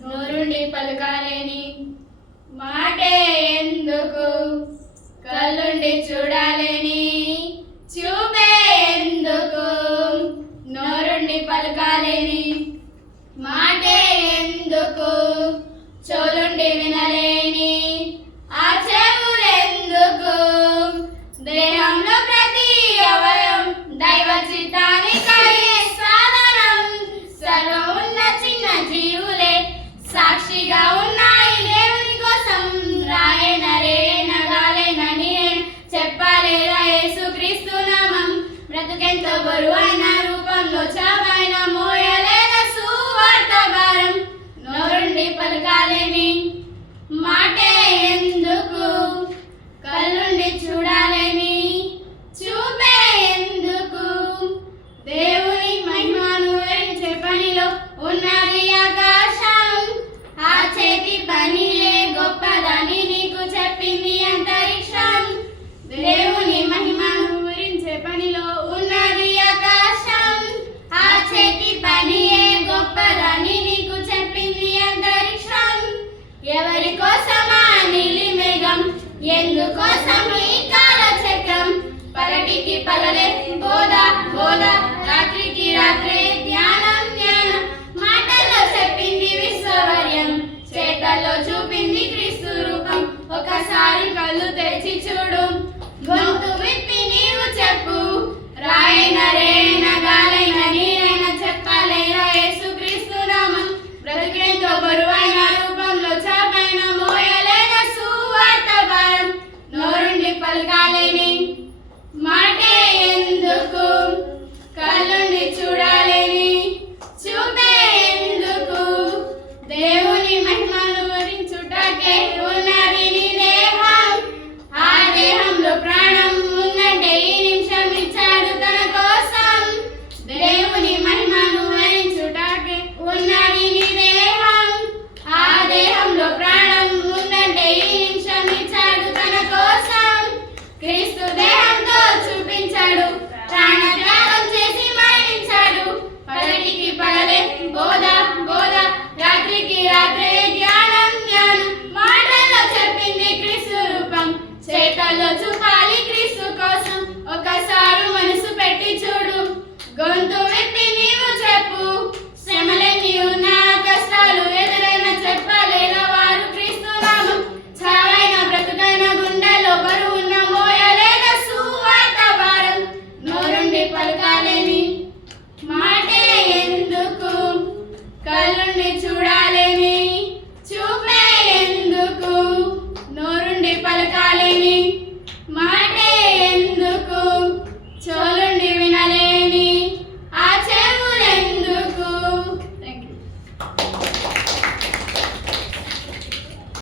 నోరుండి పలుకాలేని మాటే ఎందుకు, కళ్ళుండి చూడాలేని చూపే ఎందుకు. నోరుండి పలుకాలేని మాటే ఎందుకు, చెవులుండి వినలేని ఆ చెవులెందుకు. దేహంలో ప్రతి అవయం దైవ చిత్తానికై సాధనం. సర్వం ఉన్న చిన్న జీవులే సాక్షిగా ఉన్నాయి దేవుని కోసం. రాయనరే నగాలేనని చెప్పలేదా యేసుక్రీస్తు నామం. బ్రతుకెంతో బరువైన రూపంలో చావైన మోయలేన సువార్త భారం. నోరుండి పలుకాలేని మాటే ఎందుకు, కళ్ళుండి చూడాలేని చూపే ఎందుకు. దేవుని మహిమను వివరించే పనిలో ఉన్నది ఆకాశం. ఆ చేతి పనియే గొప్పదని నీకు చెప్పింది అంతరిక్షం. దేవుని మహిమను వివరించే పనిలో ఉన్నది ఆకాశం. ఆ చేతి పనియే గొప్పదని నీకు చెప్పింది అంతరిక్షం. ఎవరి కోసమా నీలి మేఘం, ఎందుకోసం ఈ కాలచక్రం. పగటికి పగలే బోధ బోధ, రాత్రికి రాత్రే ధ్యానం ధ్యానం. మాటల్లో చెప్పింది విశ్వవర్యం, చేతల్లో చూపింది క్రీస్తు రూపం. ఒకసారి కళ్ళు తెరిచి చూడు, గొంతు విప్పి నీవు చెప్పు. రాయనరే నగాలైన నీరైనా చెప్పలేరా యేసుక్రీస్తు నామం. బ్రతుకెంతో బరువైన రూపంలో చాపైన మోయలేన సువార్త భారం. నోరుండి పలుకాలేని మాటే ఎందుకు, కళ్ళుండి చూడాలేని చూపే ఎందుకు. దేవుని మహిమను వివరించుటకే ఉన్నది నీ దేహం. ఆ దేహంలో ప్రాణం ఉందంటే ఈ నిమిషం ఇచ్చాడు తన కోసం. దేవుని మహిమను వివరించుటకే ఉన్నది నీ దేహం. ఆ దేహంలో ప్రాణం ఉందంటే ఈ నిమిషం ఇచ్చాడు తన కోసం. క్రీస్తు దేహంతో చూపించాడు, ప్రాణత్యాగం చేసి మరణించాడు. పగటికి పగలే బోధ బోధ, రాత్రికి రాత్రే ధ్యానం ధ్యానం. మాటల్లో చెప్పింది క్రీస్తు రూపం, చేతల్లో చూపాలి క్రీస్తు కోసం. ఒకసారి మనసు పెట్టి చూడు, గొంతు విప్పి నీవు చెప్పు. శ్రమలెన్ని ఉన్నా కష్టాలు ఎదురైన చెప్పలేదా వారు క్రీస్తు నామం. చావైన బ్రతుకైన గుండెలో బరువున్న మోయలేన సువార్త భారం. నోరుండి పలుకాలేని మాటే ఎందుకు, కళ్ళుండి చూడాలేని చూపే ఎందుకు. నోరుండి పలుకాలేని మాటే ఎందుకు,